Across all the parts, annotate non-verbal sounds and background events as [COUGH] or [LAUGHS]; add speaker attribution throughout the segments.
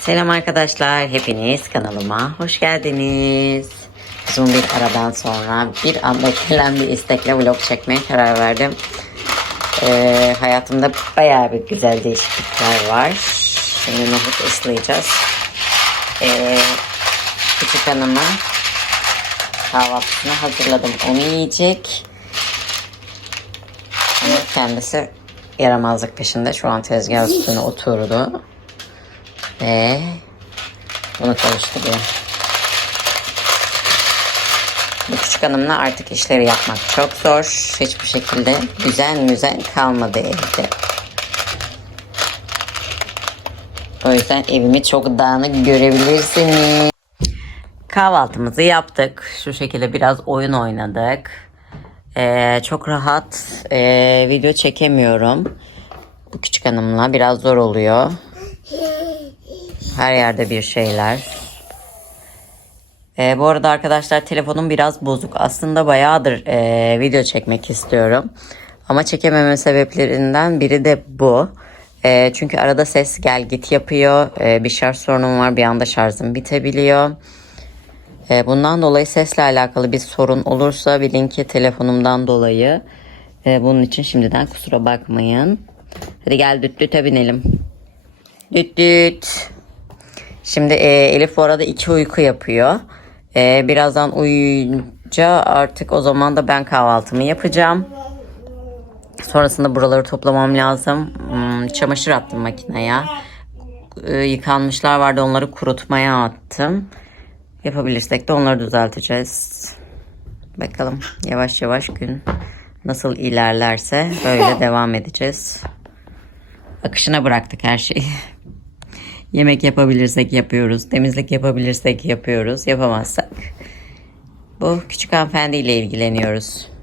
Speaker 1: Selam arkadaşlar, hepiniz kanalıma hoş geldiniz. Uzun bir aradan sonra bir anda gelen bir istekle vlog çekmeye karar verdim. Ee, hayatımda bayağı bir güzel değişiklikler var. Şimdi nohut ıslayacağız. Ee, küçük hanıma kahvaltısını hazırladım. Onu yiyecek. Ama kendisi yaramazlık peşinde. Şu an tezgah üstüne oturdu. Ve bunu karıştırıyorum. Bu küçük hanımla artık işleri yapmak çok zor. Hiçbir şekilde düzen müzen kalmadı evde. O yüzden evimi çok dağınık görebilirsiniz. Kahvaltımızı yaptık. Şu şekilde biraz oyun oynadık. Ee, çok rahat ee, video çekemiyorum. Bu küçük hanımla biraz zor oluyor. Her yerde bir şeyler. Ee, bu arada arkadaşlar telefonum biraz bozuk. Aslında bayağıdır ee, video çekmek istiyorum. Ama çekememe sebeplerinden biri de bu. Ee, çünkü arada ses gel git yapıyor. Ee, bir şarj sorunum var. Bir anda şarjım bitebiliyor. Ee, bundan dolayı sesle alakalı bir sorun olursa bilin ki telefonumdan dolayı. Ee, bunun için şimdiden kusura bakmayın. Hadi gel düt düte binelim. Düt düt. Şimdi e, Elif bu arada iki uyku yapıyor. E, birazdan uyuyunca artık o zaman da ben kahvaltımı yapacağım. Sonrasında buraları toplamam lazım. Hmm, çamaşır attım makineye. E, yıkanmışlar vardı onları kurutmaya attım. Yapabilirsek de onları düzelteceğiz. Bakalım yavaş yavaş gün nasıl ilerlerse böyle devam edeceğiz. Akışına bıraktık her şeyi. [LAUGHS] Yemek yapabilirsek yapıyoruz. Temizlik yapabilirsek yapıyoruz. Yapamazsak bu küçük hanımefendiyle ilgileniyoruz.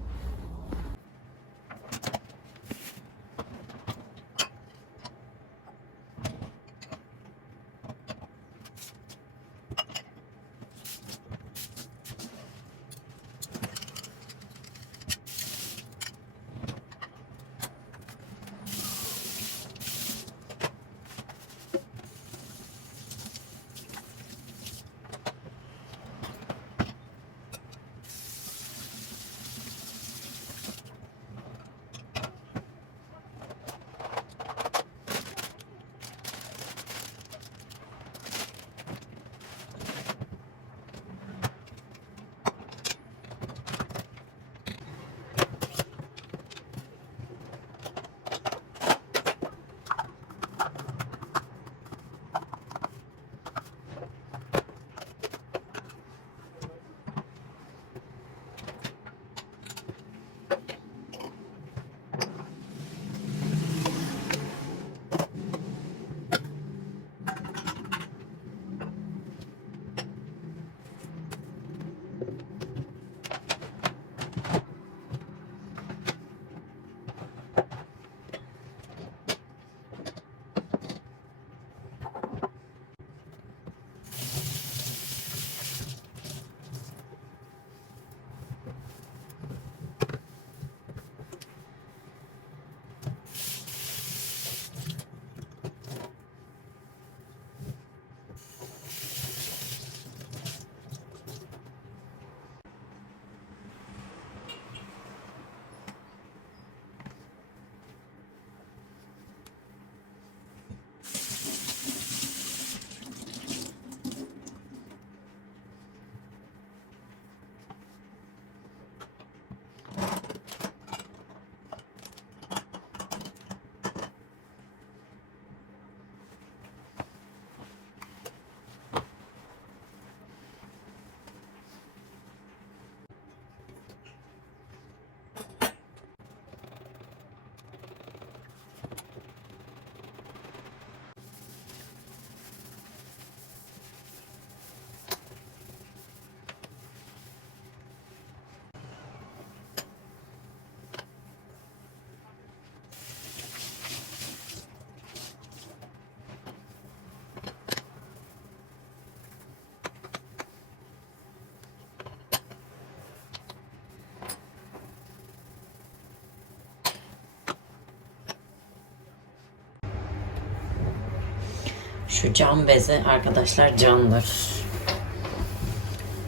Speaker 1: Şu cam bezi arkadaşlar candır.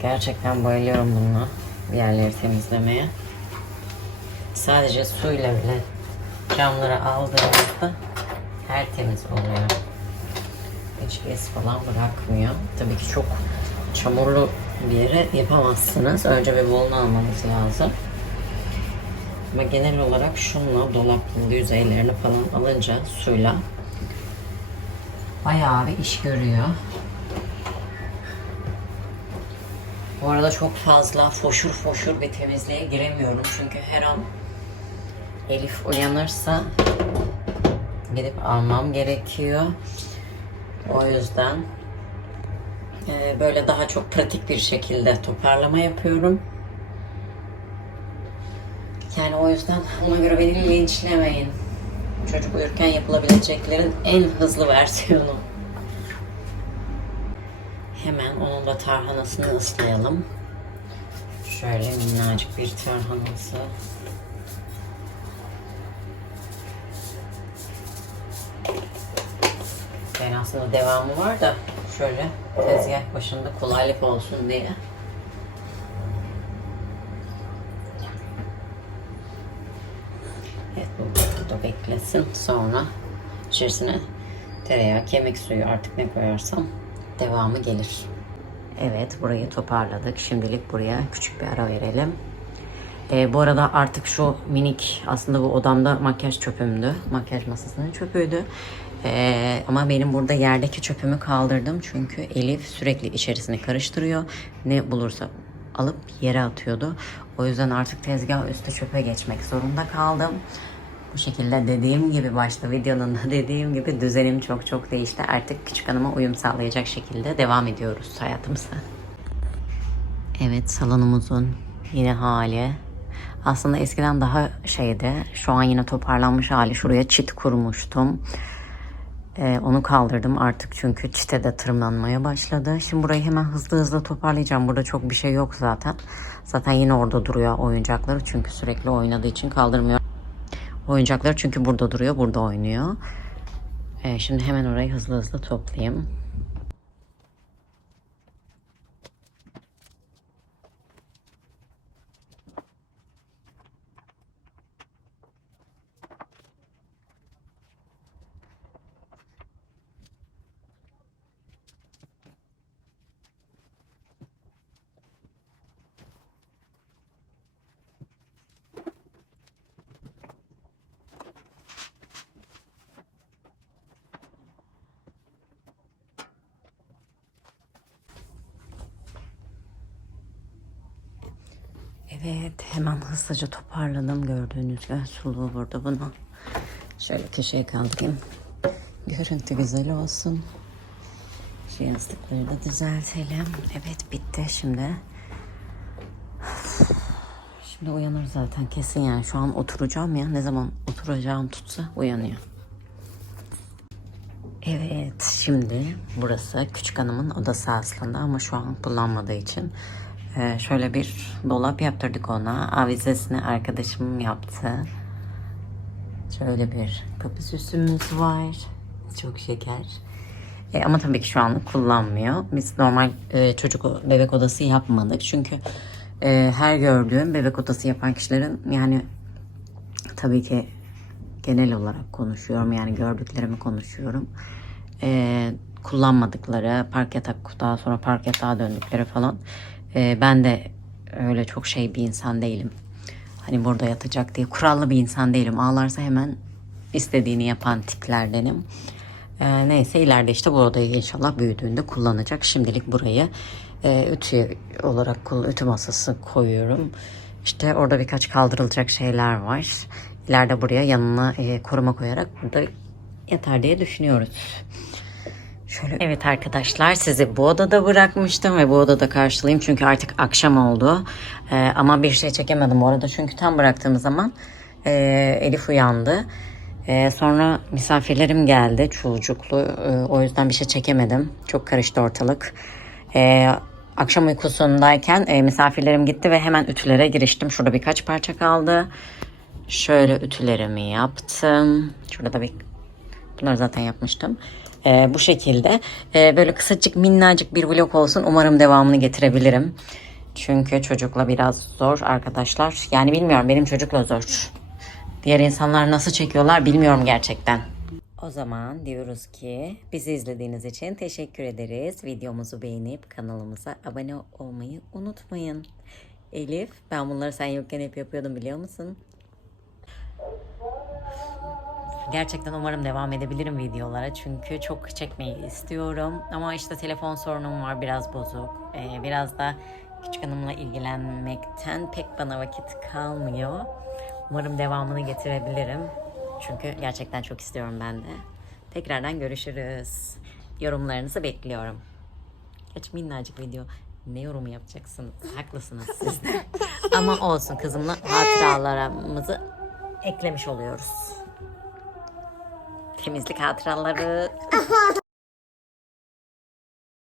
Speaker 1: Gerçekten bayılıyorum bununla. Yerleri temizlemeye. Sadece suyla bile camları aldığımızda tertemiz oluyor. Hiç iz falan bırakmıyor. Tabii ki çok çamurlu bir yere yapamazsınız. Önce bir bolunu almanız lazım. Ama genel olarak şunla dolaplı yüzeylerini falan alınca suyla bayağı bir iş görüyor. Bu arada çok fazla foşur foşur bir temizliğe giremiyorum. Çünkü her an Elif uyanırsa gidip almam gerekiyor. O yüzden e, böyle daha çok pratik bir şekilde toparlama yapıyorum. Yani o yüzden ona göre beni linçlemeyin. Çocuk uyurken yapılabileceklerin en hızlı versiyonu. Hemen onun da tarhanasını ıslayalım. Şöyle minnacık bir tarhanası. Yani aslında devamı var da şöyle tezgah başında kolaylık olsun diye. Evet bu beklesin. Sonra içerisine tereyağı, kemik suyu artık ne koyarsam devamı gelir. Evet burayı toparladık. Şimdilik buraya küçük bir ara verelim. Ee, bu arada artık şu minik aslında bu odamda makyaj çöpümdü. Makyaj masasının çöpüydü. Ee, ama benim burada yerdeki çöpümü kaldırdım. Çünkü Elif sürekli içerisini karıştırıyor. Ne bulursa alıp yere atıyordu. O yüzden artık tezgah üstü çöpe geçmek zorunda kaldım. Bu şekilde dediğim gibi başta videonun da dediğim gibi düzenim çok çok değişti. Artık küçük hanıma uyum sağlayacak şekilde devam ediyoruz hayatımıza. Evet salonumuzun yine hali. Aslında eskiden daha şeydi. Şu an yine toparlanmış hali. Şuraya çit kurmuştum. Ee, onu kaldırdım artık çünkü çite de tırmanmaya başladı. Şimdi burayı hemen hızlı hızlı toparlayacağım. Burada çok bir şey yok zaten. Zaten yine orada duruyor oyuncakları. Çünkü sürekli oynadığı için kaldırmıyor. Oyuncakları çünkü burada duruyor. Burada oynuyor. Ee, şimdi hemen orayı hızlı hızlı toplayayım. Evet hemen hızlıca toparladım gördüğünüz gibi suluğu burada bunu. Şöyle köşeye kaldırayım. Görüntü güzel olsun. Şu yastıkları da düzeltelim. Evet bitti şimdi. Şimdi uyanır zaten kesin yani şu an oturacağım ya ne zaman oturacağım tutsa uyanıyor. Evet şimdi burası küçük hanımın odası aslında ama şu an kullanmadığı için ee, şöyle bir dolap yaptırdık ona. Avizesini arkadaşım yaptı. Şöyle bir kapı süsümüz var. Çok şeker. E, ama tabii ki şu anlık kullanmıyor. Biz normal e, çocuk bebek odası yapmadık. Çünkü e, her gördüğüm bebek odası yapan kişilerin yani tabii ki genel olarak konuşuyorum. Yani gördüklerimi konuşuyorum. E, kullanmadıkları, park yatak daha sonra park yatağa döndükleri falan. E, ben de öyle çok şey bir insan değilim. Hani burada yatacak diye kurallı bir insan değilim. Ağlarsa hemen istediğini yapan tiplerdenim. E, neyse ileride işte bu odayı inşallah büyüdüğünde kullanacak. Şimdilik burayı e, ütü olarak ütü masası koyuyorum. İşte orada birkaç kaldırılacak şeyler var. İleride buraya yanına e, koruma koyarak burada yatar diye düşünüyoruz. Şöyle evet arkadaşlar sizi bu odada bırakmıştım ve bu odada karşılayayım çünkü artık akşam oldu. Ee, ama bir şey çekemedim orada çünkü tam bıraktığım zaman e, Elif uyandı. Ee, sonra misafirlerim geldi çocuklu Ee, o yüzden bir şey çekemedim. Çok karıştı ortalık. Ee, akşam uykusundayken e, misafirlerim gitti ve hemen ütülere giriştim. Şurada birkaç parça kaldı. Şöyle ütülerimi yaptım. Şurada bir Bunları zaten yapmıştım. Ee, bu şekilde. Ee, böyle kısacık minnacık bir vlog olsun. Umarım devamını getirebilirim. Çünkü çocukla biraz zor arkadaşlar. Yani bilmiyorum benim çocukla zor. Diğer insanlar nasıl çekiyorlar bilmiyorum gerçekten. O zaman diyoruz ki bizi izlediğiniz için teşekkür ederiz. Videomuzu beğenip kanalımıza abone olmayı unutmayın. Elif ben bunları sen yokken hep yapıyordum biliyor musun? Gerçekten umarım devam edebilirim videolara çünkü çok çekmeyi istiyorum. Ama işte telefon sorunum var biraz bozuk. Ee, biraz da küçük hanımla ilgilenmekten pek bana vakit kalmıyor. Umarım devamını getirebilirim. Çünkü gerçekten çok istiyorum ben de. Tekrardan görüşürüz. Yorumlarınızı bekliyorum. Kaç minnacık video. Ne yorumu yapacaksınız? Haklısınız siz de. [LAUGHS] Ama olsun kızımla hatıralarımızı eklemiş oluyoruz. Temizlik hatıraları. [LAUGHS]